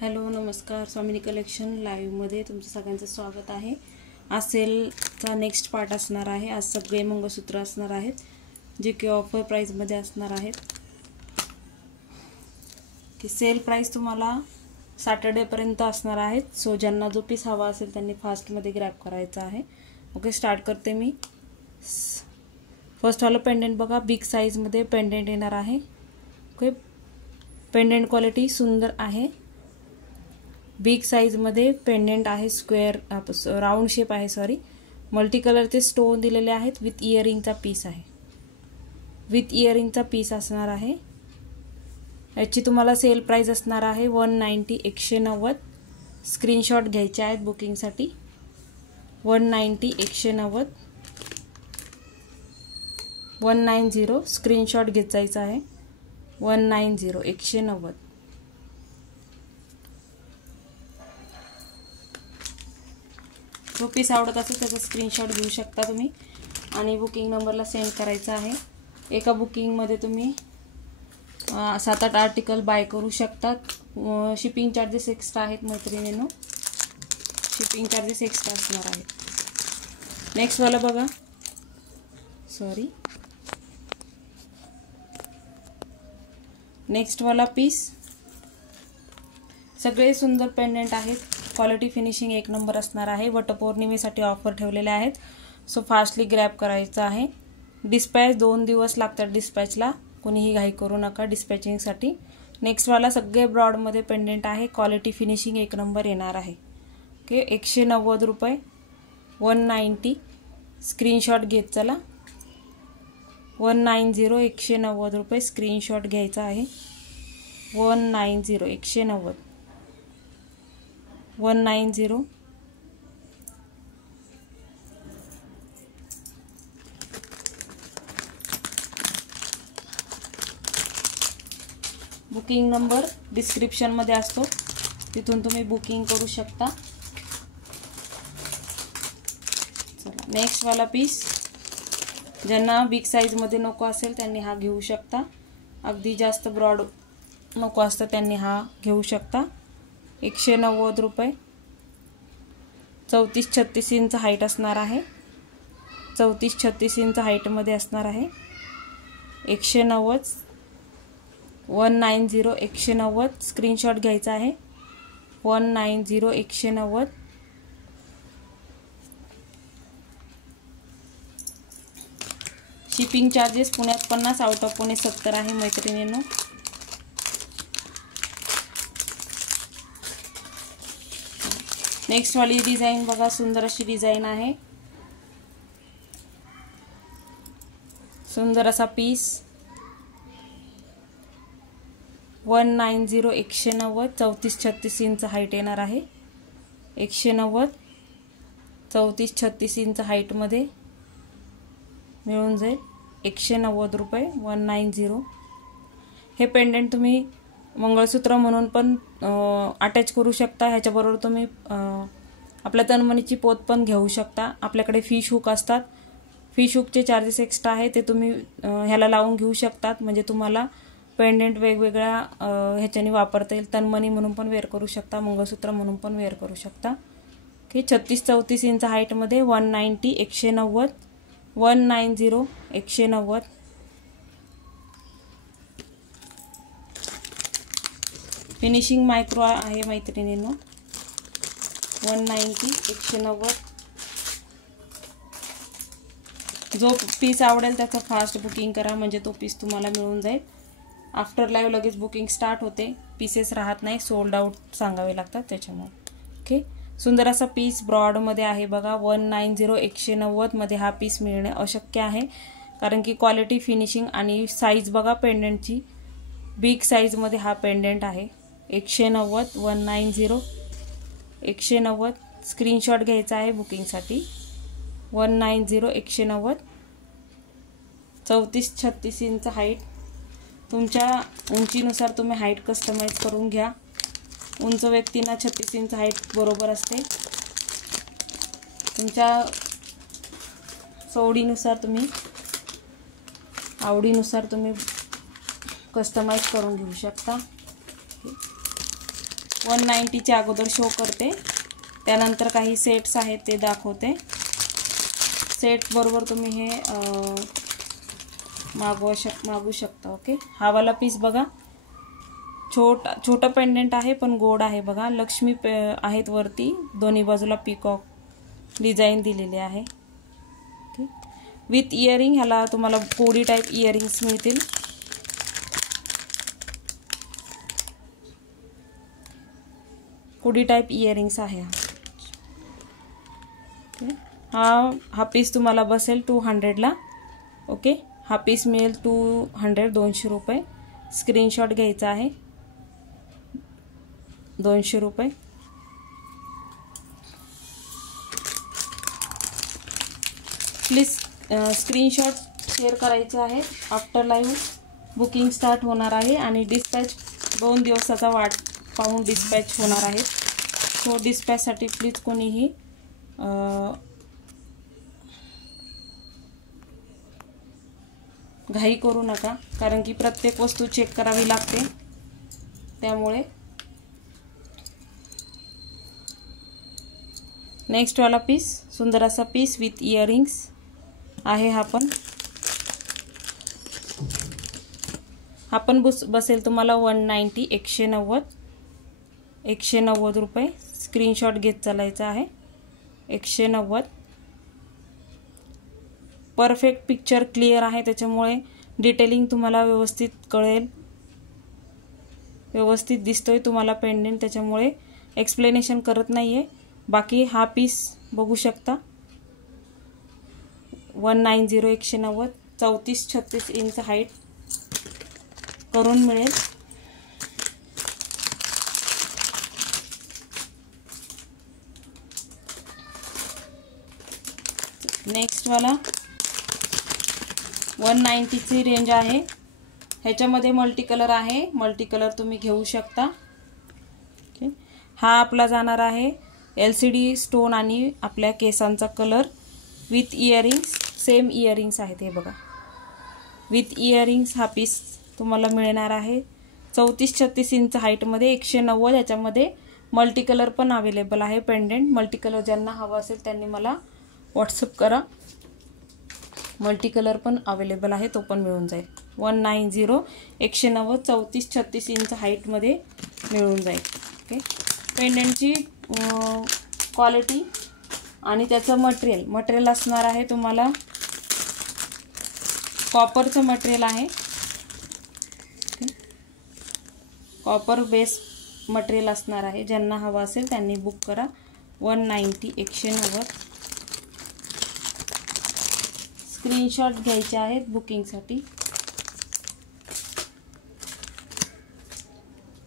Hello नमस्कार, स्वामिनी collection लाईव्हमध्ये तुमचं सगळ्यांचं स्वागत आहे। आज सेलचा नेक्स्ट पार्ट असणार आहे। आज सगळे मंगळसूत्र असणार आहेत जे की ऑफर प्राइसमध्ये असणार आहेत। की सेल प्राइस तुम्हाला सॅटर्डे पर्यंत असणार आहेत। सो ज्यांना जो पीस हवा असेल त्यांनी फास्टमध्ये ग्रॅब करायचा आहे। ओके, स्टार्ट करते मी। फर्स्ट वाला पेंडेंट बघा, बिग साइजमध्ये पेंडेंट येणार आहे। ओके, पेंडेंट क्वालिटी सुंदर आहे। बिग साइज मध्ये पेंडेंट आहे, स्क्वेअर राउंड शेप आहे, सॉरी मल्टी कलरचे स्टोन दिलेले आहेत। विथ इयरिंगचा पीस आहे, विथ इयरिंगचा पीस असणार आहे। याची तुम्हाला सेल प्राइस असणार आहे 190 190। स्क्रीनशॉट घ्यायचे आहेत बुकिंगसाठी। 190 190 190 स्क्रीनशॉट घेत जायचा आहे। 190 190। जो पीस आवडत असेल त्याचा स्क्रीनशॉट घेऊ शकता तुम्ही आणि बुकिंग नंबरला सेंड करायचा आहे। एका बुकिंगमध्ये तुम्ही 7-8 आर्टिकल बाय करू शकतात। शिपिंग चार्जेस एक्स्ट्रा आहेत मैत्रिणींनो, शिपिंग चार्जेस एक्स्ट्रा असणार आहेत। नेक्स्ट वाला बघा, सॉरी नेक्स्ट वाला पीस सगळे सुंदर पेंडेंट आहेत। क्वालिटी फिनिशिंग एक नंबर असणार आहे। वटपौर्णिमेसाठी ऑफर ठेवलेले आहेत, सो फास्टली ग्रॅब करायचं आहे। डिस्पॅच 2 दिवस लागतात डिस्पॅचला, कोणीही घाई करू नका डिस्पॅचिंगसाठी। नेक्स्ट वाला सगळे ब्रॉड मध्ये पेंडेंट आहे। क्वालिटी फिनिशिंग एक नंबर येणार आहे। ओके, 190 रुपये 190। स्क्रीनशॉट घेत चला। 190 190 रुपये स्क्रीनशॉट घ्यायचा आहे। 190 190 190। बुकिंग नंबर डिस्क्रिप्शन मध्ये असतो, तिथून तुम्ही बुकिंग करू शकता। चला नेक्स्ट वाला पीस, ज्यांना बिग साइज मध्ये नको असेल त्यांनी हा घेऊ शकता। अगदी जास्त ब्रॉड नको असतं त्यांनी हा घेऊ शकता। 190 रुपये। 34-36 इंच हाईट असणार आहे। 34-36 इंच हाईट मध्ये असणार आहे। 190 190 190 स्क्रीनशॉट घ्यायचा आहे। 190 190। शिपिंग चार्जेस पुण्यात 50, आउट ऑफ पुणे 70 आहे मैत्रिणींनो। नेक्स्ट वाली डिझाइन बघा, सुंदर अशी डिझाइन आहे। सुंदर असा पीस 190 190। 34-36 इंच हाईट येणार आहे। 190 34-36 इंच हाईट मध्ये मिळून जाईल। 190 रुपये 190। हे पेंडेंट तुम्ही मंगळसूत्र म्हणून पण अटॅच करू शकता। ह्याच्याबरोबर तुम्ही आपल्या तनमणीची पोत पण घेऊ शकता। आपल्याकडे फिश हुक असतात, फिश हुकचे चार्जेस एक्स्ट्रा आहे, ते तुम्ही ह्याला लावून घेऊ शकतात। म्हणजे तुम्हाला पेंडेंट वेगवेगळ्या ह्याच्याने वापरता येईल। तनमणी म्हणून पण वेअर करू शकता, मंगळसूत्र म्हणून पण वेअर करू शकता। ओके, 36-34 इंच हाईट मध्ये 190 190 190 190। फिनिशिंग मायक्रो आहे मैत्रिणींनो। 190 190। जो पीस आवडेल त्याचं फास्ट बुकिंग करा, म्हणजे तो पीस तुम्हाला मिळून जाईल। आफ्टर लाईव्ह लगेच बुकिंग स्टार्ट होते, पीसेस राहत नाही, सोल्ड आउट सांगावे लागतात त्याच्यामुळे। ओके, सुंदर असा पीस ब्रॉड मध्ये आहे बघा। 190 190 मध्ये हा पीस मिळणे अशक्य आहे, कारण की क्वालिटी फिनिशिंग आणि साईज बघा पेंडेंटची। बिग साइज मध्ये हा पेंडेंट आहे। 190 190 190। स्क्रीनशॉट घ्यायचा आहे बुकिंगसाठी। 190 190। 34-36 इंच हाईट। तुमच्या उंचीनुसार तुम्ही हाईट कस्टमाइज करून घ्या। उंच व्यक्तींना 36 इंच हाईट बरोबर असते। तुमच्या सवडीनुसार तुम्ही आवडीनुसार तुम्ही कस्टमाइज करून घेऊ शकता। 190च्या अगोदर शो करते, त्यानंतर काही सेट्स आहेत ते दाखवते. सेट बरोबर तुम्ही हे मागवू शकता. ओके, हा वाला पीस बघा, छोटं पेंडेंट आहे पण गोड आहे बघा. लक्ष्मी आहेत वरती, दोन्ही बाजूला पीकॉक डिझाईन दिलेली आहे. Okay, with earring. ह्याला तुम्हाला कोडी टाईप इयरिंग्स मिळतील. कोडी टाईप इयरिंग्स आहे हा पीस तुम्हाला बसेल 200ला. ओके, हा पीस मिळेल 200 रुपये. स्क्रीनशॉट घ्यायचा आहे, 200 रुपये. प्लीज स्क्रीनशॉट शेअर करायचे आहे. आफ्टर लाईव्ह बुकिंग स्टार्ट होणार आहे आणि डिस्पॅच 2 दिवसाचा वाट पाहून डिस्पॅच होणार आहे. सो डिस्पॅचसाठी प्लीज कोणीही घाई करू नका, कारण की प्रत्येक वस्तू चेक करावी लागते. त्यामुळे नेक्स्ट वाला पीस, सुंदर असा पीस विथ इयरिंग्स आहे. हा पण बसेल तुम्हाला 190, 190 रुपये. स्क्रीनशॉट घेत चालायचा आहे. 190. परफेक्ट पिक्चर क्लिअर आहे, त्याच्यामुळे डिटेलिंग तुम्हाला व्यवस्थित कळेल. व्यवस्थित दिसतोय तुम्हाला पेंडेंट, त्याच्यामुळे एक्सप्लेनेशन करत नाहीये. बाकी हा पीस बघू शकता, 190, 190, 34-36 इंच हाईट करून मिळेल. नेक्स्ट वाला 190ची रेंज आहे. ह्याच्यामध्ये मल्टी कलर आहे, मल्टी कलर तुम्ही घेऊ शकता. ओके, हा आपला जाणार आहे LCD स्टोन आणि आपल्या केसांचा colour with earrings. Same earrings आहेत हे बघा, विथ इयरिंग्स. हा पीस तुम्हाला मिळणार आहे 34-36 इंच हाईटमध्ये, 190. ह्याच्यामध्ये मल्टी कलर पण अवेलेबल आहे. पेंडेंट मल्टी कलर ज्यांना हवा असेल त्यांनी मला व्हॉट्सअप करा. मल्टी कलर पण अवेलेबल आहे, तो पण मिळून जाईल. 190, 190, 34-36 इंच हाईटमध्ये मिळून जाईल. ओके, पेंडेंटची क्वालिटी आणि त्याचं मटेरियल असणार आहे तुम्हाला कॉपरचं मटेरियल आहे. कॉपर बेस मटेरियल असणार आहे. ज्यांना हवा असेल त्यांनी बुक करा. 190, 190. स्क्रीनशॉट घ्यायचे आहेत बुकिंगसाठी.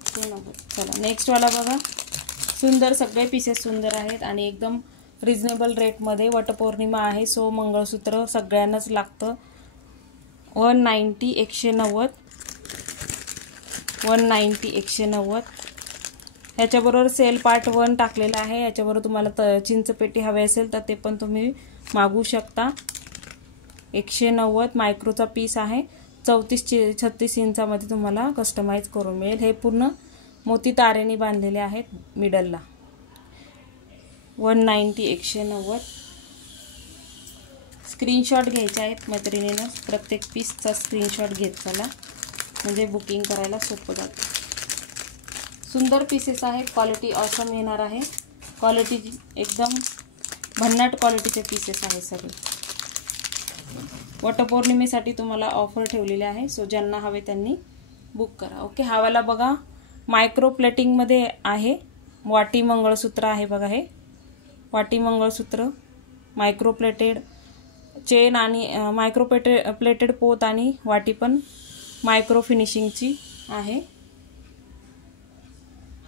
चला नेक्स्ट वाला बघा, सुंदर, सगळे पीसेस सुंदर आहेत आणि एकदम रिजनेबल रेटमध्ये. वटपौर्णिमा आहे, सो मंगळसूत्र सगळ्यांनाच लागतं. 190, 190, 190, 190. ह्याच्याबरोबर सेल पार्ट 1 टाकलेला आहे. याच्याबरोबर तुम्हाला चिंचपेटी हवे असेल तर ते पण तुम्ही मागवू शकता. 190 मायक्रोचा पीस आहे. 34-36 इंचामध्ये तुम्हाला कस्टमाइज करून मिळेल. हे पूर्ण मोती तारेने बांधलेले आहेत मिडलला. 190, 190. स्क्रीनशॉट घ्यायचे आहेत मैत्रिणींना. प्रत्येक पीसचा स्क्रीनशॉट घेत चला, म्हणजे बुकिंग करायला सोपं जातं. सुंदर पीसेस आहेत, क्वालिटी ऑसम येणार आहे. क्वालिटी एकदम भन्नाट क्वालिटीचे पीसेस आहेत सगळे. वटपौर्णिमेसाठी तुम्हाला ऑफर ठेवलेली आहे, सो ज्यांना हवे त्यांनी बुक करा. ओके, हा वाला बघा मायक्रो प्लेटिंगमध्ये आहे. वाटी मंगळसूत्र आहे बघा, हे वाटी मंगळसूत्र मायक्रो प्लेटेड चेन आणि मायक्रो प्लेटेड पोत आणि वाटी पण मायक्रो फिनिशिंगची आहे.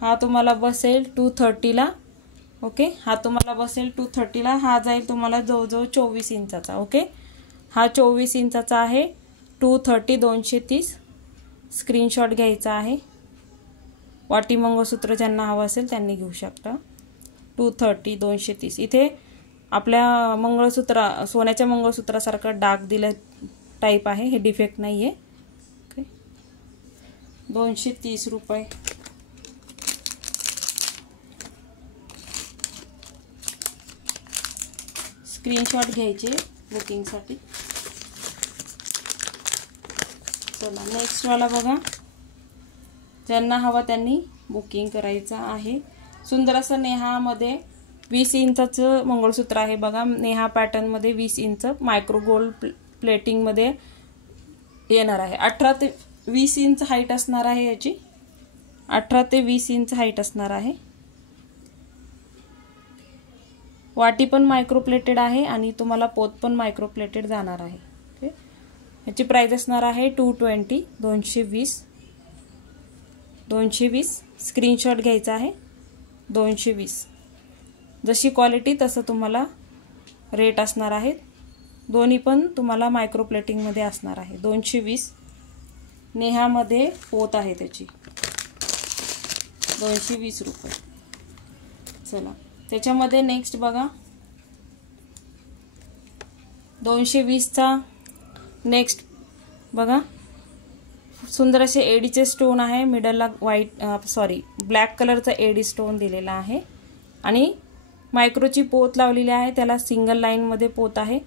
हा तुम्हाला बसेल 230ला. ओके, हा तुम्हाला बसेल 230ला. हा जाईल तुम्हाला जवळजवळ 24 इंचाचा. ओके, हा 24 इंचाचा आहे. 230, 230. स्क्रीनशॉट घ्यायचा आहे. वाटी मंगळसूत्र ज्यांना हवं असेल त्यांनी घेऊ शकता. 230, 230. इथे आपल्या सोन्याच्या मंगळसूत्रासारखं डाग दिलं टाईप आहे, हे डिफेक्ट नाही आहे. ओके, 230 रुपये. स्क्रीनशॉट घ्यायचे बुकिंगसाठी। चला नेक्स्ट वाला बघा, ज्यांना हवा त्यांनी बुकिंग करायचं आहे। सुंदर असं नेहामध्ये 20 इंचाचं मंगळसूत्र आहे बघा। नेहा पॅटर्नमध्ये 20 इंच मायक्रो गोल्ड प्लेटिंगमध्ये येणार आहे। 18 ते 20 इंच हाईट असणार आहे याची, 18 ते 20 इंच हाईट असणार आहे। वाटी पण मायक्रो प्लेटेड आहे आणि तुम्हाला पोत पण मायक्रो प्लेटेड जाणार आहे। ओके, याची प्राइस असणार आहे 220, 220 स्क्रीनशॉट घ्यायचा आहे। 220 जशी क्वालिटी तसं तुम्हाला रेट असणार आहे। दोन्ही पण तुम्हाला मायक्रो प्लेटिंगमध्ये असणार आहे। 220 नेहामध्ये पोत आहे त्याची, 220 रुपये। चला त्याच्यामध्ये नेक्स्ट बघा, 220चा नेक्स्ट बघा, सुंदर असे एडीचे स्टोन आहे। मिडलला ब्लॅक कलरचा एडी स्टोन दिलेला आहे आणि मायक्रोची पोत लावलेली आहे। त्याला सिंगल लाईनमध्ये पोत आहे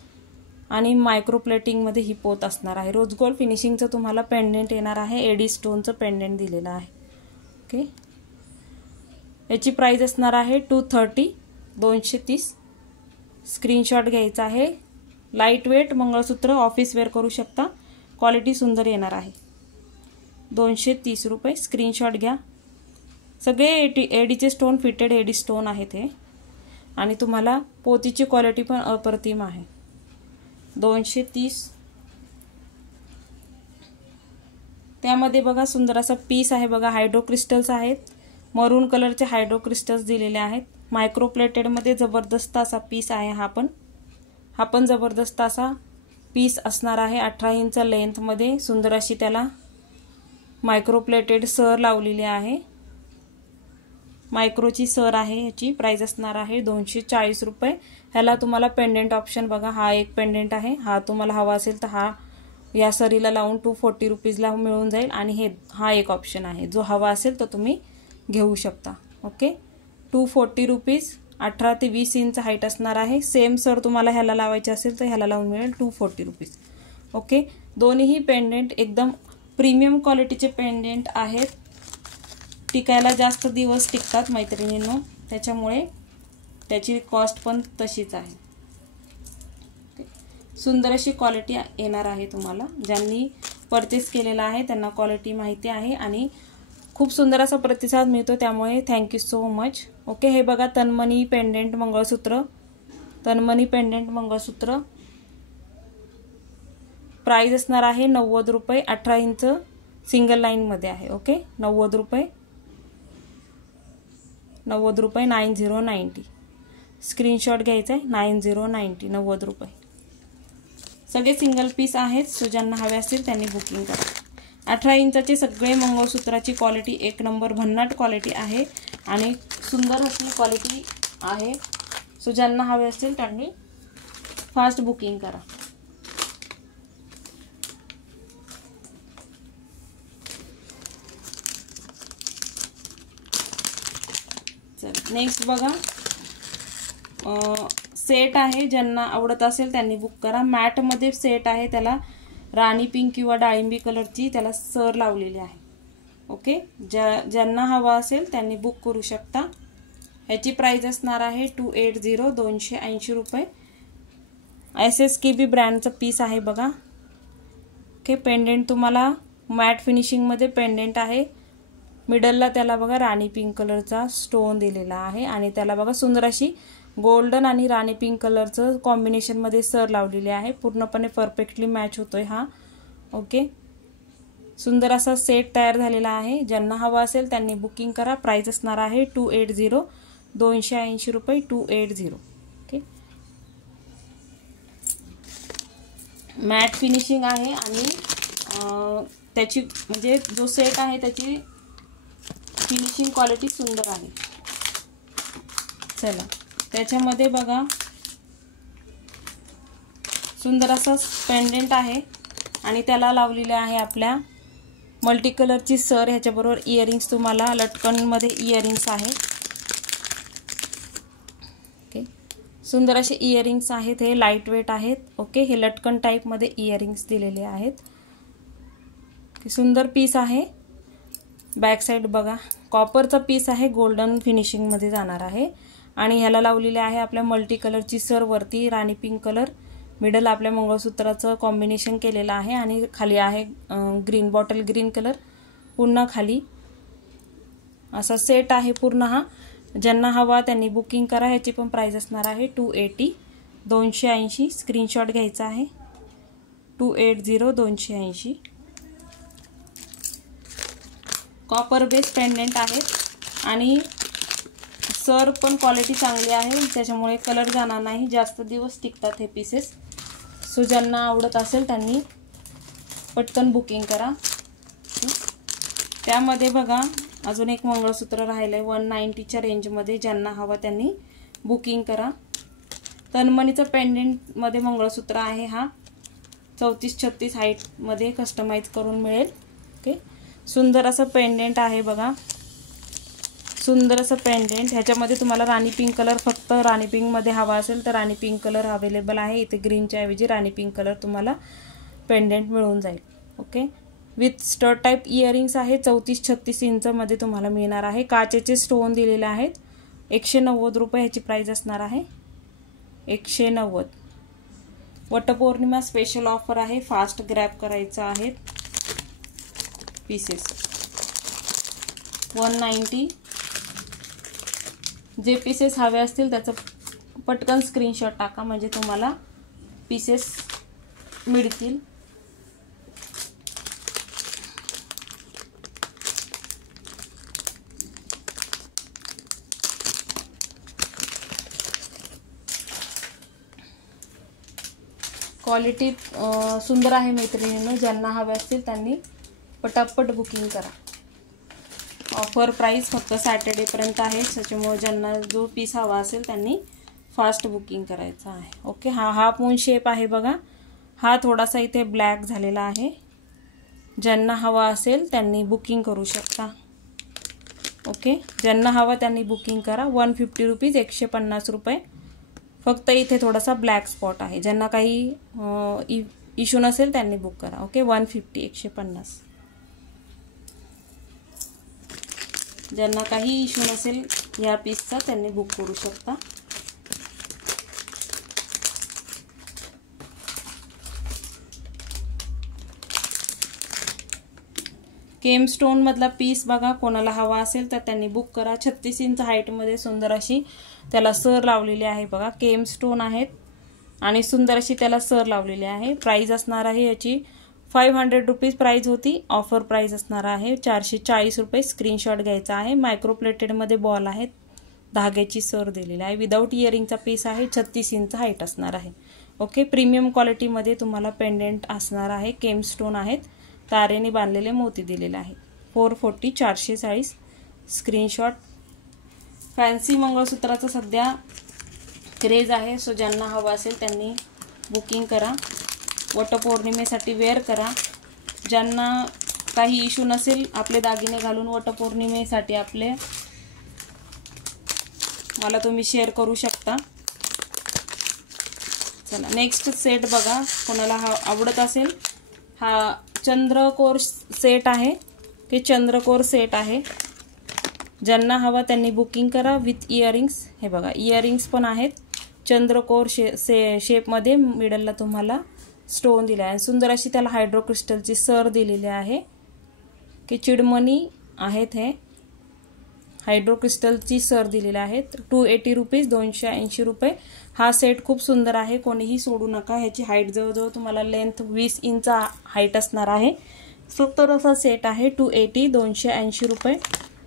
आणि मायक्रो प्लेटिंगमध्ये ही पोत असणार आहे। रोज गोल्ड फिनिशिंगचं तुम्हाला पेंडेंट येणार आहे। एडी स्टोनचं पेंडेंट दिलेलं आहे। ओके, याची प्राइस असणार आहे 230, 230 स्क्रीनशॉट घ्यायचा आहे। लाईट वेट मंगळसूत्र ऑफिस वेअर करू शकता, क्वालिटी सुंदर येणार आहे। 230 रुपये स्क्रीनशॉट घ्या। सगळे एडीचे स्टोन फिटेड एडी स्टोन आहेत हे आणि तुम्हाला पोतीची क्वालिटी पण अप्रतिम आहे। 230 त्यामध्ये बघा सुंदर असा पीस आहे बघा। हायड्रो क्रिस्टल्स आहेत, मरून कलरचे हायड्रो क्रिस्टल्स दिलेले आहेत। मायक्रो प्लेटेडमध्ये जबरदस्त असा पीस आहे। हा पण जबरदस्त असा पीस असणार आहे। 18 इंच लेंथमध्ये सुंदर अशी त्याला मायक्रो प्लेटेड सर लावलेली आहे। मायक्रोची सर आहे। याची प्राइस असणार आहे 240 रुपये। ह्याला तुम्हाला पेंडेंट ऑप्शन बघा, हा एक पेंडेंट आहे। हा तुम्हाला हवा असेल तर हा या सरीला लावून 240 रुपीजला मिळून जाईल आणि हा एक ऑप्शन आहे। जो हवा असेल तर तुम्ही घेऊ शकता। Okay, 240 rupees. 18 ते 20 इंच हाईट असणार आहे। सेम सर तुम्हाला ह्याला लावायचे असेल तर ह्याला लावून मिळेल 240 रुपीज। ओके, दोन्हीही पेंडेंट एकदम प्रीमियम क्वालिटीचे पेंडेंट आहेत। टिकायला जास्त दिवस टिकतात मैत्रिणींनो, त्याच्यामुळे त्याची कॉस्ट पण तशीच आहे। सुंदर अशी क्वालिटी येणार आहे तुम्हाला। ज्यांनी परचेस केलेला आहे त्यांना क्वालिटी माहिती आहे आणि खूप सुंदर असा प्रतिसाद मिळतो, त्यामुळे थँक्यू सो मच। ओके, हे बघा तन्मणी पेंडेंट मंगळसूत्र, तन्मणी पेंडेंट मंगळसूत्र प्राइस असणार आहे 90 रुपये। 18 इंच सिंगल लाईनमध्ये आहे। ओके, 90 रुपये, 90 रुपये 9090 स्क्रीनशॉट घ्यायचा आहे। 9090 90 रुपये। सगळे सिंगल पीस आहेत, सो ज्यांना हवे असतील त्यांनी बुकिंग करा। 18 इंचाचे सगळे मंगळसूत्राची क्वालिटी एक नंबर भन्नाट क्वालिटी आहे आणि सुंदर अशी क्वालिटी आहे। सो ज्यांना हवे असतील त्यांनी फास्ट बुकिंग करा। नेक्स्ट बघा, सेट आहे। ज्यांना आवडत असेल त्यांनी बुक करा। मॅट मध्ये सेट आहे, त्याला राणी पिंक किंवा डाळिंबी कलरची त्याला सर लावलेली आहे। ओके, ज्यांना हवा असेल त्यांनी बुक करू शकता। ह्याची प्राइस असणार आहे 280 280 रुपये। SSKB ब्रँडचा पीस आहे बघा। ओके, पेंडेंट तुम्हाला मॅट फिनिशिंग मध्ये पेंडेंट आहे। मिडलला त्याला बघा राणी पिंक कलरचा स्टोन दिलेला आहे आणि त्याला बघा सुंदर अशी गोल्डन आणि राणी पिंक कलरचं कॉम्बिनेशन मध्ये सर लावलेले आहे। पूर्णपणे परफेक्टली मॅच होतोय हा। ओके, सुंदर असा सेट तयार झालेला आहे। ज्यांना हवा असेल त्यांनी बुकिंग करा। प्राइस असणार आहे 280 280 रुपये 280। ओके, मॅट फिनिशिंग आहे आणि त्याची म्हणजे जो सेट आहे त्याची फिनिशिंग क्वालिटी सुंदर आहे। चला त्याच्यामध्ये बघा सुंदर असा पेंडेंट आहे आणि त्याला लावलेले आहे आपल्या मल्टी कलरची सर। ह्याच्याबरोबर इयरिंग्स तुम्हाला लटकन मध्ये इयरिंग्स आहे। ओके, सुंदर असे इयरिंग्स आहेत, हे लाईट वेट आहेत. ओके, हे लटकन टाईपमध्ये इयरिंग्स दिलेले आहेत. सुंदर पीस आहे. बॅक साईड बघा, कॉपरचा पीस आहे, गोल्डन फिनिशिंगमध्ये जाणार आहे. आणि ह्याला लावलेले आहे आपल्या मल्टी कलरची सर, वरती राणी पिंक कलर, मिडल आपल्या मंगळसूत्राचं कॉम्बिनेशन केलेलं आहे. आणि खाली आहे ग्रीन, बॉटल ग्रीन कलर. पुन्हा खाली असा सेट आहे पूर्ण. हा ज्यांना हवा त्यांनी बुकिंग करा. ह्याची पण प्राइस असणार आहे 280, 280. स्क्रीनशॉट घ्यायचा आहे 280, 280. कॉपर बेस पेंडेंट आहेत आणि सर पण क्वालिटी चांगली आहे, त्याच्यामुळे कलर जाणार नाही, जास्त दिवस टिकतात हे पीसेस. सो ज्यांना आवडत असेल त्यांनी पटकन बुकिंग करा. त्यामध्ये बघा अजून एक मंगळसूत्र राहिलं आहे 190च्या रेंजमध्ये. ज्यांना हवं त्यांनी बुकिंग करा. तन्मणीचं पेंडेंटमध्ये मंगळसूत्र आहे. हा 34-36 हाईटमध्ये कस्टमाइज करून मिळेल. ओके, सुंदर असं पेंडेंट आहे बघा, सुंदर असं पेंडेंट. ह्याच्यामध्ये तुम्हाला राणी पिंक कलर, फक्त राणी पिंकमध्ये हवा असेल तर राणी पिंक कलर अवेलेबल आहे. इथे ग्रीनच्या ऐवजी राणी पिंक कलर तुम्हाला पेंडेंट मिळून जाईल. Okay, with stud type earrings आहे. 34-36 इंचमध्ये तुम्हाला मिळणार आहे. काचेचे स्टोन दिलेले आहेत. 190 रुपये ह्याची प्राइस असणार आहे. 190. वटपौर्णिमा स्पेशल ऑफर आहे, फास्ट ग्रॅब करायचं आहे पीसेस. 190. जे पीसेस हवे असतील त्याचं पटकन स्क्रीनशॉट टाका, म्हणजे तुम्हाला पीसेस मिळतील. क्वालिटी सुंदर आहे मैत्रिणींनो. ज्यांना हवे असतील त्यांनी पटापट बुकिंग करा. ऑफर प्राइस फक्त सॅटर्डेपर्यंत आहे, त्याच्यामुळे ज्यांना जो पीस हवा असेल त्यांनी फास्ट बुकिंग करायचं आहे. ओके, हा मून शेप आहे बघा. हा थोडासा इथे ब्लॅक झालेला आहे. ज्यांना हवा असेल त्यांनी बुकिंग करू शकता. ओके, ज्यांना हवा त्यांनी बुकिंग करा. 150 रुपीज, 150 रुपये. फक्त इथे थोडासा ब्लॅक स्पॉट आहे. ज्यांना काही इश्यू नसेल त्यांनी बुक करा. ओके, 150, 150. ज्यांना काही इश्यू नसेल या पीसचा त्यांनी बुक करू शकता. केम स्टोन मधला पीस बघा, कोणाला हवा असेल तर त्यांनी बुक करा. 36 इंच हाईटमध्ये सुंदर अशी त्याला सर लावलेली आहे बघा. केम स्टोन आहेत आणि सुंदर अशी त्याला सर लावलेली आहे. प्राइस असणार आहे याची 500 रुपीज प्राइस होती. ऑफर प्राइस असणार आहे 440 रुपये. स्क्रीनशॉट घ्यायचा आहे. मायक्रोप्लेटेडमध्ये बॉल आहेत, धाग्याची सर दिलेली आहे. विदाऊट इयरिंगचा पीस आहे. 36 इंच हाईट असणार आहे. ओके, प्रीमियम क्वालिटीमध्ये तुम्हाला पेंडेंट असणार आहे. केम स्टोन आहेत, तारेने बांधलेले मोती दिलेले आहेत. 440, 440. स्क्रीनशॉट. फॅन्सी मंगळसूत्राचं सध्या क्रेज आहे, सो ज्यांना हवं असेल त्यांनी बुकिंग करा. वटपौर्णिमेसाठी वेअर करा. ज्यांना काही इश्यू नसेल आपले दागिने घालून वटपौर्णिमेसाठी आपले, मला तुम्ही शेअर करू शकता. चला नेक्स्ट सेट बघा, कोणाला हा आवडत असेल. हा चंद्रकोर सेट आहे की चंद्रकोर सेट आहे. ज्यांना हवा त्यांनी बुकिंग करा विथ इयरिंग्स. हे बघा इयरिंग्स पण आहेत. चंद्रकोर शेपमध्ये मिडलला तुम्हाला स्टोन दिला आहे. सुंदर अशी त्याला हायड्रो क्रिस्टलची सर दिलेली आहे की चिडमणी आहेत. हे हायड्रो क्रिस्टलची सर दिलेली आहेत. 280 रुपीज, 280 रुपये. हा सेट खूप सुंदर आहे, कोणीही सोडू नका. ह्याची हाईट जवळजवळ तुम्हाला लेंथ 20 इंच हाईट असणार आहे. सुंदर असा सेट आहे. 280, 280 रुपये.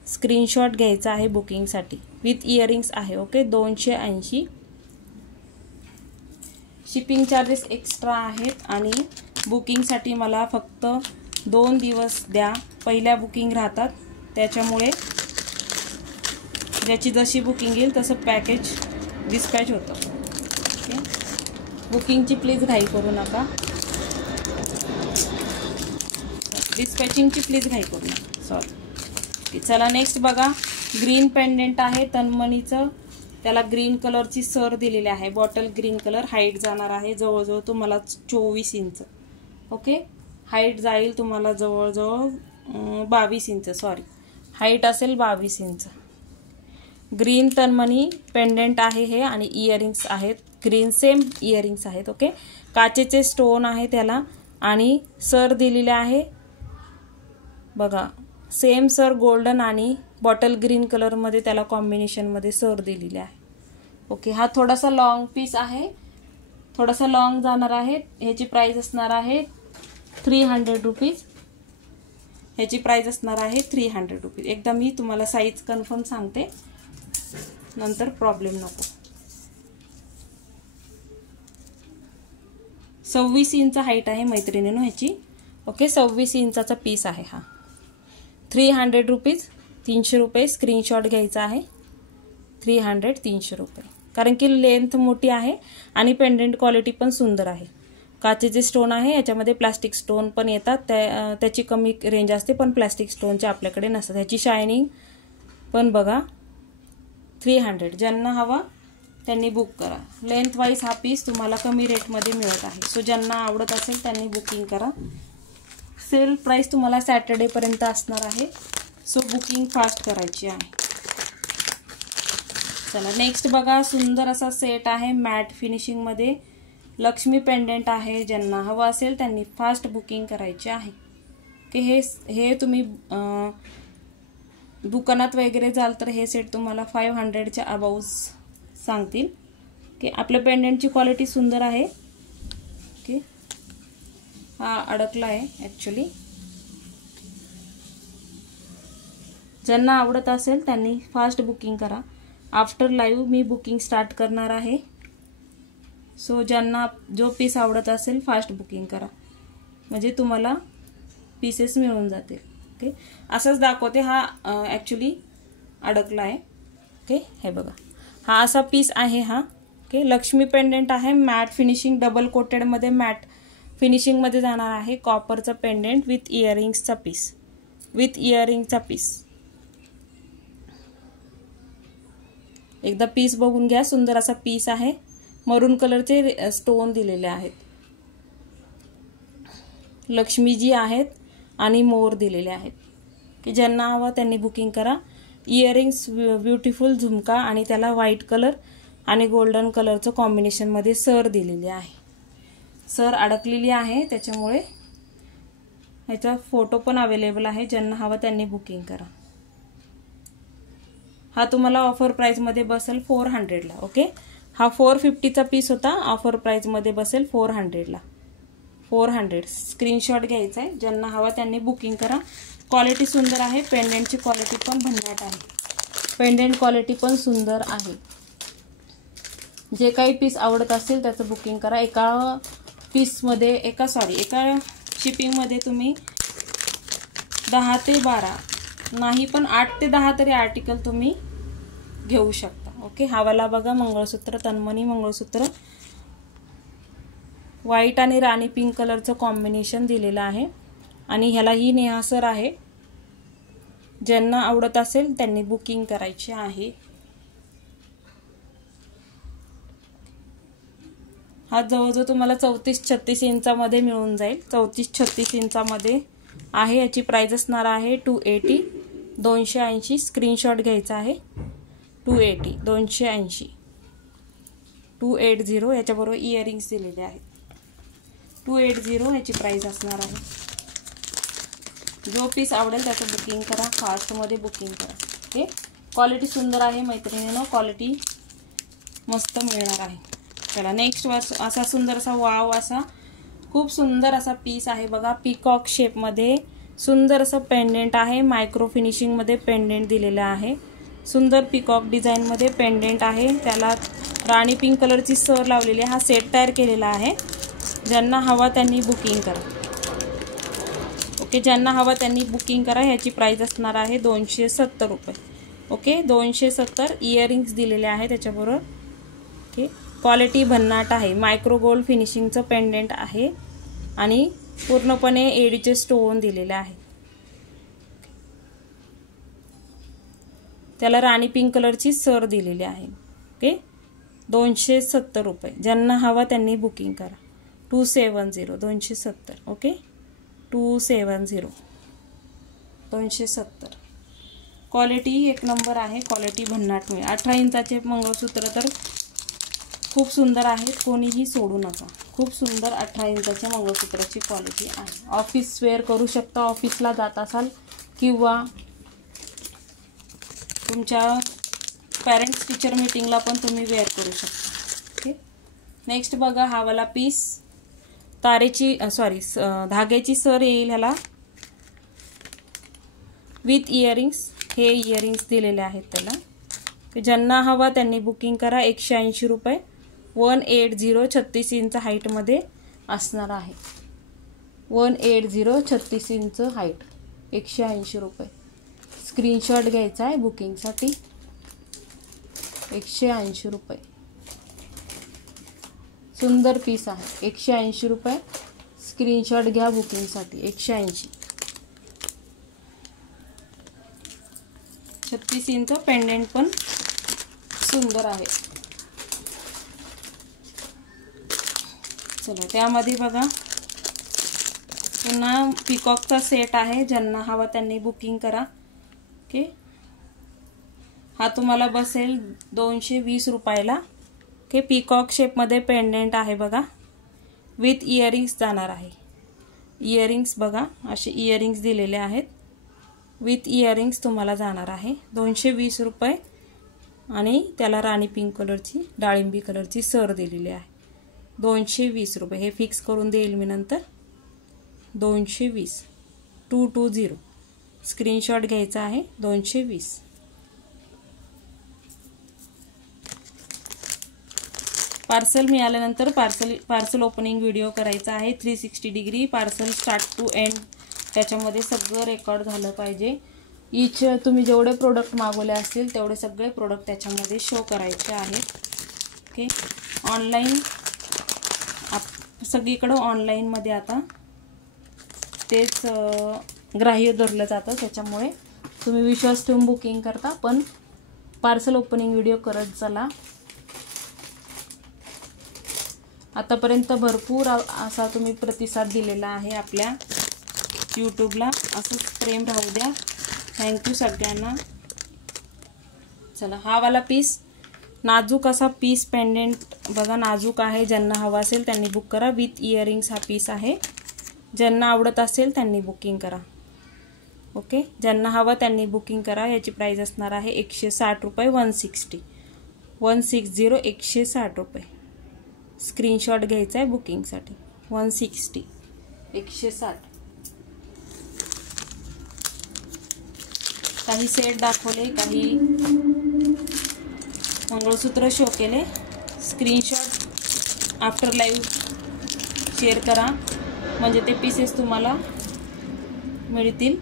स्क्रीनशॉट घ्यायचा आहे बुकिंगसाठी. विथ इयरिंग्स आहे. ओके, 280. शिपिंग चार्जेस एक्स्ट्रा आहेत आणि बुकिंगसाठी मला फक्त 2 दिवस द्या. पहिल्या बुकिंग राहतात, त्याच्यामुळे ज्याची जशी बुकिंग येईल तसं पॅकेज डिस्पॅच होतं. ओके, बुकिंगची प्लीज घाई करू नका. डिस्पॅचिंगची प्लीज घाई करू नका, सॉरी. चला नेक्स्ट बघा, ग्रीन पेंडेंट आहे तन्मणीचं. त्याला ग्रीन कलरची सर दिलेली आहे, बॉटल ग्रीन कलर. हाईट जाणार आहे जवळजवळ तुम्हाला 24 इंच. ओके, हाईट जाईल तुम्हाला जवळजवळ 22 इंच. सॉरी, हाईट असेल 22 इंच. ग्रीन तन्मणी पेंडेंट आहे हे, आणि इयरिंग्स आहेत ग्रीन, सेम इयरिंग्स आहेत. ओके, काचेचे स्टोन आहे त्याला, आणि सर दिलेले आहे बघा, सेम सर गोल्डन आणि बॉटल ग्रीन कलरमध्ये त्याला कॉम्बिनेशनमध्ये सर दिलेले आहे. ओके, हा थोडासा लॉंग पीस आहे, थोडासा लॉंग जाणार आहे. ह्याची प्राइस असणार आहे 300 रुपीज. ह्याची प्राइस असणार आहे 300 रुपीज. एकदा मी तुम्हाला साईज कन्फर्म सांगते, नंतर प्रॉब्लेम नको. 26 इंच हाईट आहे मैत्रिणींनो ह्याची. ओके, 26 इंचाचा पीस आहे हा. 300 रुपीज, 300 रुपये. स्क्रीनशॉट घ्यायचा आहे. 300 रुपये, कारण की लेंथ मोठी आहे आणि पेंडेंट क्वालिटी पण सुंदर आहे. काचेचे स्टोन आहे, याच्यामध्ये प्लास्टिक स्टोन पण येतात, त्याची कमी रेंज असते, पण प्लास्टिक स्टोनचे आपल्याकडे नसतात. ह्याची शायनिंग पण बघा. 300. ज्यांना हवा त्यांनी बुक करा. लेंथ वाईज हा पीस तुम्हाला कमी रेटमध्ये मिळत आहे. सो ज्यांना आवडत असेल त्यांनी बुकिंग करा. सेल प्राइस तुम्हाला सॅटर्डेपर्यंत असणार आहे, सो बुकिंग फास्ट करायची आहे. चला नेक्स्ट बघा, सुंदर असा सेट आहे मॅट फिनिशिंगमध्ये. लक्ष्मी पेंडेंट आहे. ज्यांना हवा असेल त्यांनी फास्ट बुकिंग करायची आहे. की हे तुम्ही दुकानात वगैरे जाल तर हे सेट तुम्हाला 500च्या अबाउव सांगतील. की आपल्या पेंडेंटची क्वालिटी सुंदर आहे. ओके, हा अडकला आहे ॲक्च्युली. ज्यांना आवडत असेल त्यांनी फास्ट बुकिंग करा. आफ्टर लाईव्ह मी बुकिंग स्टार्ट करणार आहे. सो ज्यांना जो पीस आवडत असेल फास्ट बुकिंग करा, म्हणजे तुम्हाला पीसेस मिळून जातील. ओके, असंच दाखवते. हा ॲक्च्युली अडकला आहे. ओके, हे बघा, हा असा पीस आहे हा. ओके, लक्ष्मी पेंडेंट आहे, मॅट फिनिशिंग, डबल कोटेडमध्ये मॅट फिनिशिंगमध्ये जाणार आहे. कॉपरचं पेंडेंट विथ इयरिंग्सचा पीस, विथ इयरिंगचा पीस. एकदा पीस बघून घ्या. सुंदर असा पीस आहे. मरून कलरचे स्टोन दिलेले आहेत. लक्ष्मीजी आहेत आणि मोर दिलेले आहेत. की ज्यांना हवा त्यांनी बुकिंग करा. इयरिंग्स ब्युटिफुल झुमका, आणि त्याला व्हाईट कलर आणि गोल्डन कलरचं कॉम्बिनेशनमध्ये सर दिलेली आहे. सर अडकलेली आहे, त्याच्यामुळे ह्याचा फोटो पण अवेलेबल आहे. ज्यांना हवा त्यांनी बुकिंग करा. हा तुम्हाला ऑफर प्राइसमध्ये बसेल 400ला. ओके, हा 450चा पीस होता, ऑफर प्राइसमध्ये बसेल 400ला. 400. स्क्रीनशॉट घ्यायचा आहे. ज्यांना हवा त्यांनी बुकिंग करा. क्वालिटी सुंदर आहे. पेंडेंटची क्वालिटी पण भन्नाट आहे. पेंडेंट क्वालिटी पण सुंदर आहे. जे काही पीस आवडत असेल त्याचं बुकिंग करा. एका शिपिंगमध्ये तुम्ही 10 ते 12 नाही पण 8 ते 10 तरी आर्टिकल तुम्ही घेऊ शकता. ओके, हवाला बघा, मंगळसूत्र, तन्मणी मंगळसूत्र, व्हाईट आणि राणी पिंक कलरचं कॉम्बिनेशन दिलेलं आहे. आणि ह्याला ही नेहासर आहे. ज्यांना आवडत असेल त्यांनी बुकिंग करायची आहे. हा जवळजवळ तुम्हाला 34-36 इंचामध्ये मिळून जाईल. 34-36 इंचामध्ये आहे. याची प्राइस असणार आहे 280. 280. स्क्रीनशॉट घ्यायचा आहे. 280. 280. 280. याच्याबरोबर इयरिंग्स दिलेले आहेत. 280 याची प्राइस असणार आहे. जो पीस आवडेल त्याचं बुकिंग करा. फास्टमध्ये बुकिंग करा. ओके, क्वालिटी सुंदर आहे मैत्रिणींनो. क्वालिटी मस्त मिळणार आहे. चला नेक्स्ट असा सुंदर असा वाव असा खूप सुंदर असा पीस आहे बघा. पीकॉक शेपमध्ये सुंदर असं पेंडेंट आहे. मायक्रो फिनिशिंगमध्ये पेंडेंट दिलेलं आहे. सुंदर पीकॉक डिझाईनमध्ये पेंडेंट आहे. त्याला राणी पिंक कलरची सर लावलेली आहे. हा सेट तयार केलेला आहे. ज्यांना हवा त्यांनी बुकिंग करा. ओके, ज्यांना हवा त्यांनी बुकिंग करा. ह्याची प्राइस असणार आहे 270 रुपये. ओके, 270. इयरिंग्स दिलेले आहे त्याच्याबरोबर. ओके, क्वालिटी भन्नाट आहे. मायक्रो गोल्ड फिनिशिंगचं पेंडेंट आहे आणि पूर्णपणे एडीचे स्टोन दिलेले आहे. त्याला राणी पिंक कलरची सर दिलेली आहे. ओके 270 रुपये. ज्यांना हवा त्यांनी बुकिंग करा. 270 270 ओके 270 270. क्वालिटी एक नंबर आहे, क्वालिटी भन्नाट मिळेल. 18 इंचाचे मंगळसूत्र तर खूप सुंदर आहेत, कोणीही सोडू नका. खूप सुंदर 18 इंचाच्या मंगळसूत्राची क्वालिटी आहे. ऑफिस वेअर करू शकता, ऑफिसला जात असाल किंवा तुमच्या पेरेंट्स टीचर मीटिंगला पण तुम्ही वेअर करू शकता. ओके नेक्स्ट बघा, हा वाला पीस तारेची धाग्याची सर येईल ह्याला विथ इयरिंग्स. हे इयरिंग्स दिलेले आहेत त्याला. ज्यांना हवा त्यांनी बुकिंग करा. 180 रुपये. 180 36 इंच हाईटमध्ये असणार आहे. 180 36 इंच हाईट 180 रुपये. स्क्रीनशॉट घ्यायचा आहे बुकिंगसाठी. 180 रुपये. सुंदर पीस आहे. 180 रुपये. स्क्रीनशॉट घ्या बुकिंगसाठी. 180. 36 इंच पेंडेंट पण सुंदर आहे. चला त्यामध्ये बघा पुन्हा पिकॉकचा सेट आहे. ज्यांना हवा त्यांनी बुकिंग करा. ओके हा तुम्हाला बसेल 220 रुपयाला. ओके पिकॉक शेपमध्ये पेंडेंट आहे बघा. विथ इयरिंग्स जाणार आहे. इयरिंग्स बघा असे इयरिंग्स दिलेले आहेत. विथ इयरिंग्स तुम्हाला जाणार आहे 220 रुपये. आणि त्याला राणी पिंक कलरची डाळिंबी कलरची सर दिलेली आहे. 220 रुपये. हे फिक्स करून देईल मी नंतर. 220 220 स्क्रीनशॉट घ्यायचा आहे. 220. पार्सल मिळाल्यानंतर पार्सल ओपनिंग व्हिडिओ करायचा आहे. 360 degree parcel start to end त्याच्यामध्ये सगळं रेकॉर्ड झालं पाहिजे. इच तुम्ही जेवढे प्रोडक्ट मागवले असतील तेवढे सगळे प्रोडक्ट त्याच्यामध्ये शो करायचे आहेत. ओके ऑनलाईन सगळीकडं ऑनलाईनमध्ये आता तेच ग्राह्य धरलं जातं. त्याच्यामुळे तुम्ही विश्वास ठेवून बुकिंग करता, पण पार्सल ओपनिंग व्हिडिओ करत चला. आतापर्यंत भरपूर असा तुम्ही प्रतिसाद दिलेला आहे आपल्या यूट्यूबला. असंच प्रेम राहू द्या. थँक्यू सगळ्यांना. चला हा वाला पीस नाजूक असा पीस पेंडेंट बघा नाजूक आहे. ज्यांना हवा असेल त्यांनी बुक करा. विथ इयरिंग्स हा पीस आहे. ज्यांना आवडत असेल त्यांनी बुकिंग करा. ओके ज्यांना हवा त्यांनी बुकिंग करा. याची प्राइस असणार आहे 160 रुपये. 160 160 रुपये. स्क्रीनशॉट घ्यायचा आहे बुकिंगसाठी. 160 160. काही सेट दाखवले, काही मंगळसूत्र शो केले. स्क्रीनशॉट आफ्टर लाईव्ह शेअर करा म्हणजे ते पीसेस तुम्हाला मिळतील.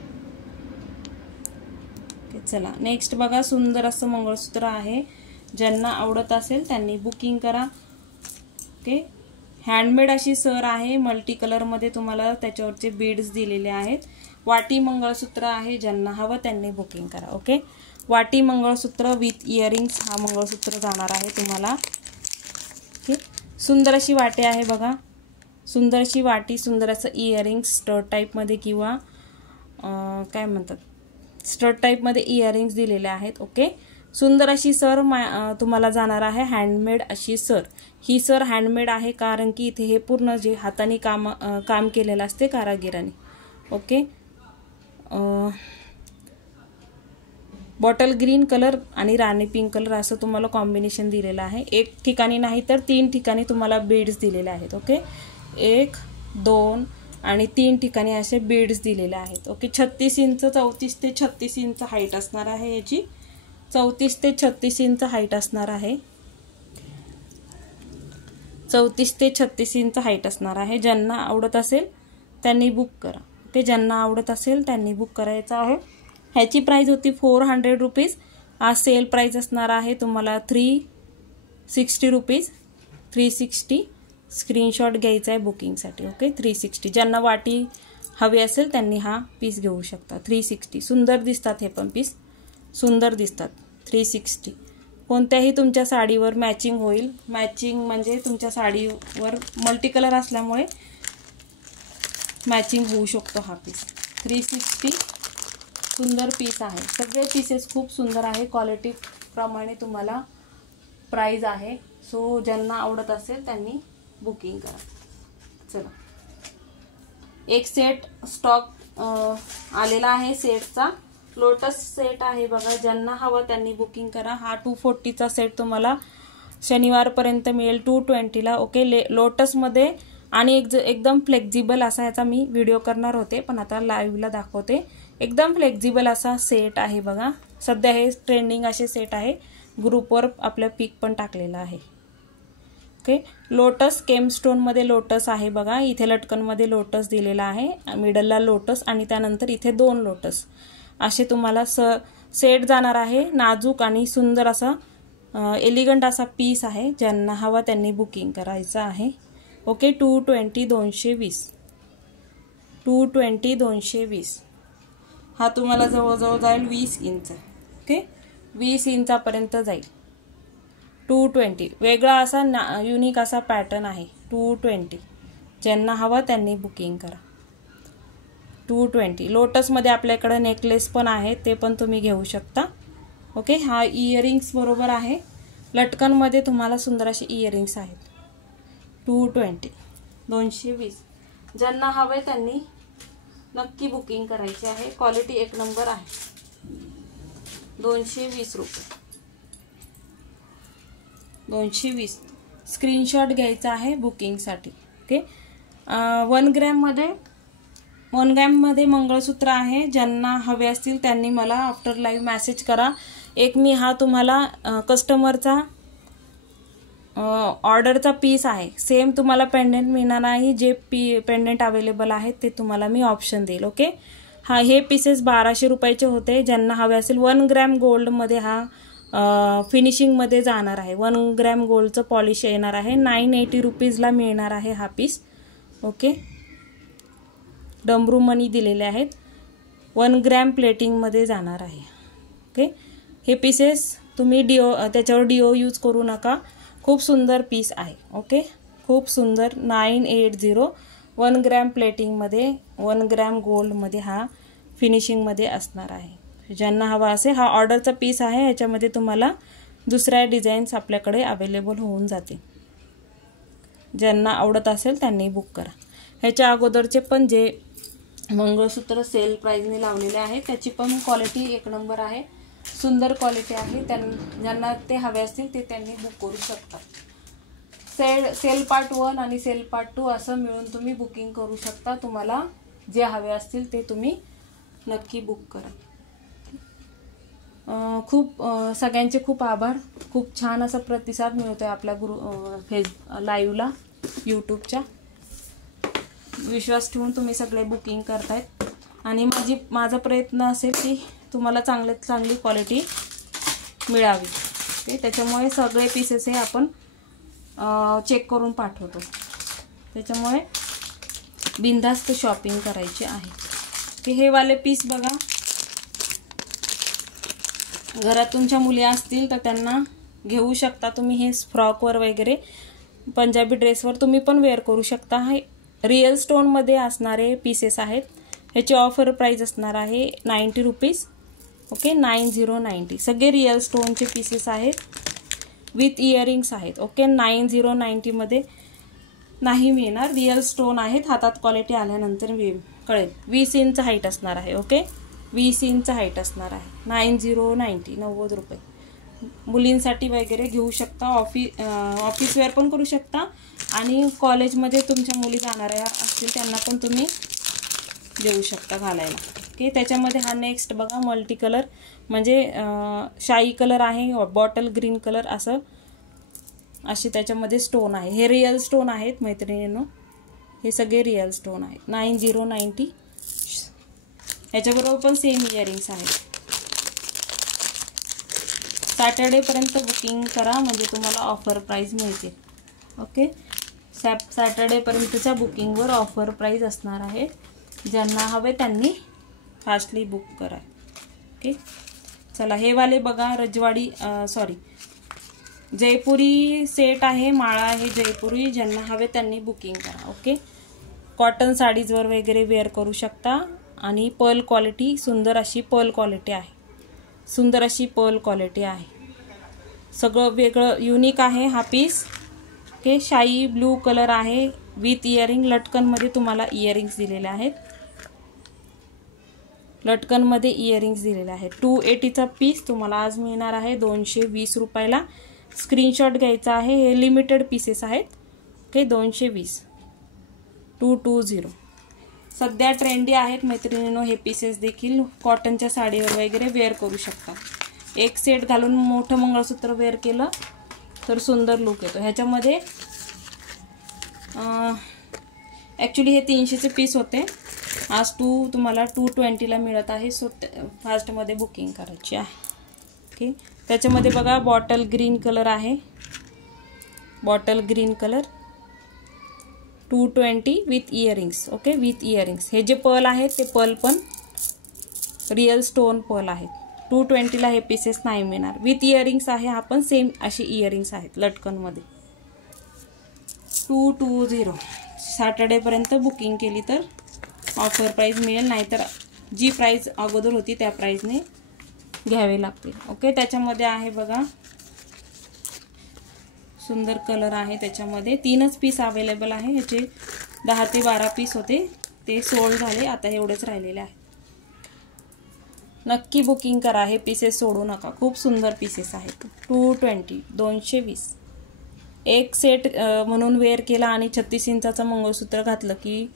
चला नेक्स्ट बघा सुंदर असं मंगळसूत्र आहे. ज्यांना आवडत असेल त्यांनी बुकिंग करा. ओके हँडमेड अशी सर आहे. मल्टी कलरमध्ये तुम्हाला त्याच्यावरचे बीड्स दिलेले आहेत. वाटी मंगळसूत्र आहे. ज्यांना हवं त्यांनी बुकिंग करा. ओके वाटी मंगळसूत्र विथ इयरिंग्स हा मंगळसूत्र जाणार आहे तुम्हाला. ओके सुंदर अशी वाटी आहे बघा. सुंदर अशी वाटी, सुंदर असं इयरिंग्स स्टड टाईपमध्ये किंवा काय म्हणतात स्टड टाईपमध्ये इयरिंग्स दिलेले आहेत. ओके सुंदर अशी सर तुम्हाला जाणार आहे. हँडमेड अशी सर. ही सर हँडमेड आहे कारण की इथे हे पूर्ण जे हाताने काम केलेलं असते कारागिराने. ओके बॉटल ग्रीन कलर आणि राणी पिंक कलर असं तुम्हाला कॉम्बिनेशन दिलेलं आहे. एक ठिकाणी नाही तर 3 ठिकाणी तुम्हाला बीड्स दिलेले आहेत. ओके 1 2 आणि 3 ठिकाणी असे बीड्स दिलेले आहेत. ओके 36 इंच 34 ते 36 इंच हाईट असणार आहे याची. 34 ते 36 इंच हाईट असणार आहे. 34 ते 36 इंच हाईट असणार आहे. ज्यांना आवडत असेल त्यांनी बुक करा. ओके ज्यांना आवडत असेल त्यांनी बुक करायचं आहे. ह्याची प्राइस होती 400 रुपीज. आज सेल प्राइस असणार आहे तुम्हाला 360 रुपीज. 360 स्क्रीनशॉट घ्यायचा आहे बुकिंगसाठी. ओके 360. ज्यांना वाटी हवी असेल त्यांनी हा पीस घेऊ शकता. 360 सुंदर दिसतात हे पण पीस सुंदर दिसतात. 360 कोणत्याही तुमच्या साडीवर मॅचिंग होईल. मॅचिंग म्हणजे तुमच्या साडीवर मल्टी कलर असल्यामुळे मॅचिंग होऊ शकतो हा पीस. 360 सुंदर पीस आहे. सगळे पीसेस खूप सुंदर आहे. क्वालिटी प्रमाणे तुम्हाला प्राइस आहे. सो ज्यांना आवडत असेल त्यांनी बुकिंग करा. चला, एक सेट स्टॉक आलेला आहे सेटचा. लोटस सेट आहे बघा. ज्यांना हवं त्यांनी बुकिंग करा. हा 240चा सेट तुम्हाला शनिवारपर्यंत मिळेल 220ला. ओके, लोटसमध्ये आणि एकदम फ्लेक्झिबल असा याचा मी व्हिडिओ करणार होते, पण आता लाईव्हला दाखवते. एकदम फ्लेक्झिबल असा सेट आहे बघा. सध्या हे ट्रेंडिंग असे सेट आहे. ग्रुपवर आपल्या पिक पण टाकलेला आहे. ओके, लोटस केमस्टोनमध्ये लोटस आहे बघा. इथे लटकनमध्ये लोटस दिलेला आहे, मिडलला लोटस आणि त्यानंतर इथे 2 लोटस असे तुम्हाला सेट जाणार आहे. नाजूक आणि सुंदर असा एलिगंट असा पीस आहे. ज्यांना हवा त्यांनी बुकिंग करायचं आहे. ओके, 220 220 220 220 हा तुम्हाला जवळजवळ जाईल 20 इंच. ओके, 20 इंचापर्यंत जाईल. 220 वेगळा असा युनिक असा पॅटर्न आहे. 220 ज्यांना हवा त्यांनी बुकिंग करा. 220 लोटसमध्ये आपल्याकडे नेकलेस पण आहे, ते पण तुम्ही घेऊ शकता. ओके, हा इयरिंग्स बरोबर आहे. लटकनमध्ये तुम्हाला सुंदर असे इयरिंग्स आहेत. 220 220 ज्यांना हवे त्यांनी नक्की बुकिंग करायची आहे. क्वालिटी एक नंबर आहे. 220 रुपये. 220 स्क्रीनशॉट घ्यायचा आहे बुकिंगसाठी. ओके, 1 ग्रॅममध्ये मंगळसूत्र आहे. ज्यांना हवे असतील त्यांनी मला आफ्टर लाईव्ह मेसेज करा. एक मी हा तुम्हाला कस्टमरचा ऑर्डरचा पीस आहे. सेम तुम्हाला पेंडेंट मिळणार नाही. जे पेंडेंट अवेलेबल आहेत ते तुम्हाला मी ऑप्शन देईल. ओके, हे पीसेस 1200 रुपयाचे होते. ज्यांना हवे असेल 1 ग्रॅम गोल्डमध्ये हा फिनिशिंगमध्ये जाणार आहे. 1 ग्रॅम गोल्डचं पॉलिश येणार आहे. 980 रुपीजला मिळणार आहे हा पीस. ओके, डमरू मनी दिलेले आहेत. 1 ग्रॅम प्लेटिंगमध्ये जाणार आहे. ओके, हे पीसेस तुम्ही त्याच्यावर डीओ यूज करू नका. खूप सुंदर पीस आहे. ओके, खूप सुंदर. 980 1 ग्रॅम प्लेटिंगमध्ये 1 ग्रॅम गोल्डमध्ये हा फिनिशिंगमध्ये असणार आहे. ज्यांना हवा असेल हा ऑर्डरचा पीस आहे. याच्यामध्ये तुम्हाला दुसऱ्या डिझाईन्स आपल्याकडे अवेलेबल होऊन जातील. ज्यांना आवडत असेल त्यांनी बुक करा. ह्याच्या अगोदरचे पण जे मंगळसूत्र सेल प्राइसने लावलेले आहे त्याची पण क्वालिटी एक नंबर आहे. सुंदर क्वालिटी आहे. ज्यांना ते हवे असतील ते त्यांनी बुक करू शकता. सेल पार्ट 1 आणि सेल पार्ट 2 असं मिळून तुम्ही बुकिंग करू शकता. तुम्हाला जे हवे असतील ते तुम्ही नक्की बुक करा. सगळ्यांचे खूप आभार. खूप छान असा प्रतिसाद मिळतोय आपल्या लाईव्हला यूट्यूबच्या. विश्वास ठेवून तुम्ही सगळे बुकिंग करतायत आणि माझा प्रयत्न असेल की तुम्हाला चांगली क्वालिटी मिळावी. ओके, त्याच्यामुळे सगळे पीसेस हे आपण चेक करून पाठवतो. त्याच्यामुळे बिनधास्त शॉपिंग करायची आहे. की हे वाले पीस बघा. घरात तुमच्या मुली असतील तर त्यांना घेऊ शकता तुम्ही. हे फ्रॉकवर वगैरे पंजाबी ड्रेसवर तुम्ही पण वेअर करू शकता. हे रिअल स्टोनमध्ये असणारे पीसेस आहेत. ह्याची ऑफर प्राइस असणार आहे 90 रुपीज. ओके, 9090 सगळे रिअल स्टोनचे पीसेस आहेत. विथ इयरिंग्स आहेत. ओके, 9090मध्ये नाही मिळणार. रिअल स्टोन आहेत. हातात क्वालिटी आल्यानंतर कळेल. 20 इंच हाईट असणार आहे. ओके, 20 इंच हाईट असणार आहे. 9090 90 रुपये. मुलींसाठी वगैरे घेऊ शकता. ऑफिस वेअर पण करू शकता आणि कॉलेजमध्ये तुमच्या मुली जाणाऱ्या असतील त्यांना पण तुम्ही देऊ शकता घालायला. ओके, त्याच्यामध्ये हा नेक्स्ट बघा मल्टी कलर म्हणजे शाई कलर आहे. बॉटल ग्रीन कलर असे त्याच्यामध्ये स्टोन आहे. हे रिअल स्टोन आहेत मैत्रिणींनो. हे सगळे रिअल स्टोन आहेत. 9090 याच्याबरोबर पण सेम इयरिंग्स आहेत. सॅटर्डेपर्यंत बुकिंग करा म्हणजे तुम्हाला ऑफर प्राइस मिळते. ओके, सॅटर्डेपर्यंतच्या बुकिंगवर ऑफर प्राइस असणार आहे. ज्यांना हवे त्यांनी फास्टली बुक करा. ओके, चला हे वाले बघा. जयपुरी सेट आहे, माळा आहे जयपुरी. ज्यांना हवे त्यांनी बुकिंग करा. ओके. कॉटन साडीजवर वगैरे वेअर करू शकता. आणि पर्ल क्वालिटी, सुंदर अशी पर्ल क्वालिटी आहे. सुंदर अशी पर्ल क्वालिटी आहे. सगळं वेगळं युनिक आहे हा पीस. ओके. शाई ब्लू कलर आहे विथ इयरिंग. लटकनमध्ये तुम्हाला इयरिंग्स दिलेले आहेत. लटकनमध्ये इयरिंग्स दिलेले आहेत. 280चा पीस तुम्हाला आज मिळणार आहे 220 रुपयाला. स्क्रीनशॉट घ्यायचा आहे. हे लिमिटेड पीसेस आहेत. ओके. 220 220. सध्या ट्रेंडी आहेत मैत्रिणींनो हे पीसेस देखील. कॉटनच्या साडीवर वगैरे वेअर करू शकता. एक सेट घालून मोठं मंगळसूत्र वेअर केलं तर सुंदर लुक येतो. ह्याच्यामध्ये ॲक्च्युली हे 300चे पीस होते. आज तुम्हाला 220ला मिळत आहे. सो फास्टमध्ये बुकिंग करायची आहे. ओके. त्याच्यामध्ये बघा बॉटल ग्रीन कलर आहे. Bottle green colour 220 with earrings. Okay. With earrings. हे जे पर्ल आहेत ते पर्ल पण रिअल स्टोन पर्ल आहेत. 220ला हे पीसेस नाही मिळणार. विथ इयरिंग्स आहे. हा पण सेम अशी इयरिंग्स आहेत लटकनमध्ये. 220. सॅटर्डेपर्यंत बुकिंग केली तर ऑफर प्राईस मिळेल, नाहीतर जी प्राईस अगोदर होती त्या प्राईसने घ्यावे लागतील. ओके. त्याच्यामध्ये आहे बघा सुंदर कलर आहे. त्याच्यामध्ये 3च पीस अवेलेबल आहे. ह्याचे 10 ते 12 पीस होते, ते सोल्ड झाले. आता एवढेच राहिलेले आहे. नक्की बुकिंग करा. हे पीसेस सोडू नका. खूप सुंदर पीसेस आहेत. 220 220. एक सेट म्हणून वेअर केला आणि 36 इंचाचं मंगळसूत्र घातलं की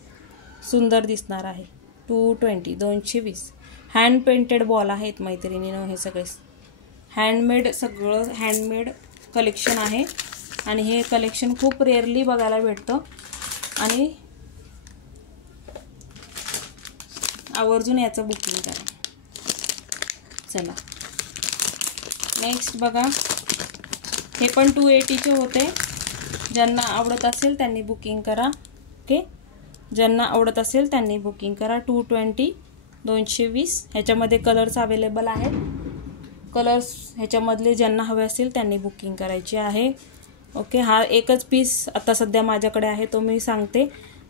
सुंदर दिसणार आहे. 220 220. हँड पेंटेड बॉल आहेत मैत्रिणींनो. हे सगळे हँडमेड, सगळं हँडमेड कलेक्शन आहे. आणि हे कलेक्शन खूप रेअरली बघायला भेटतं. आणि आवर्जून याचं बुकिंग करा. चला नेक्स्ट बघा. हे पण 280चे होते. ज्यांना आवडत असेल त्यांनी बुकिंग करा. ओके. ज्यांना आवडत असेल त्यांनी बुकिंग करा. 220 220. ह्याच्यामध्ये कलर्स अवेलेबल आहेत. कलर्स ह्याच्यामधले ज्यांना हवे असेल त्यांनी बुकिंग करायची आहे. ओके. हा एकच पीस आता सध्या माझ्याकडे आहे, तो मी सांगते,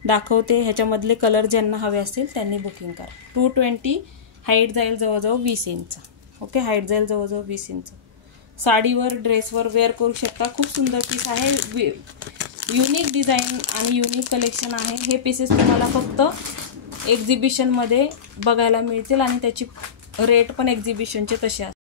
दाखवते. ह्याच्यामधले कलर ज्यांना हवे असतील त्यांनी बुकिंग करा. 220. हाईट जाईल जवळजवळ 20 इंच. ओके. हाईट जाईल जवळजवळ 20 इंच. साडीवर ड्रेसवर वेअर करू शकता. खूप सुंदर पीस आहे. युनिक डिझाईन आणि युनिक कलेक्शन आहे. हे पीसेस तुम्हाला फक्त एक्झिबिशनमध्ये बघायला मिळतील आणि त्याची रेट पण एक्झिबिशनचे तसे असतात.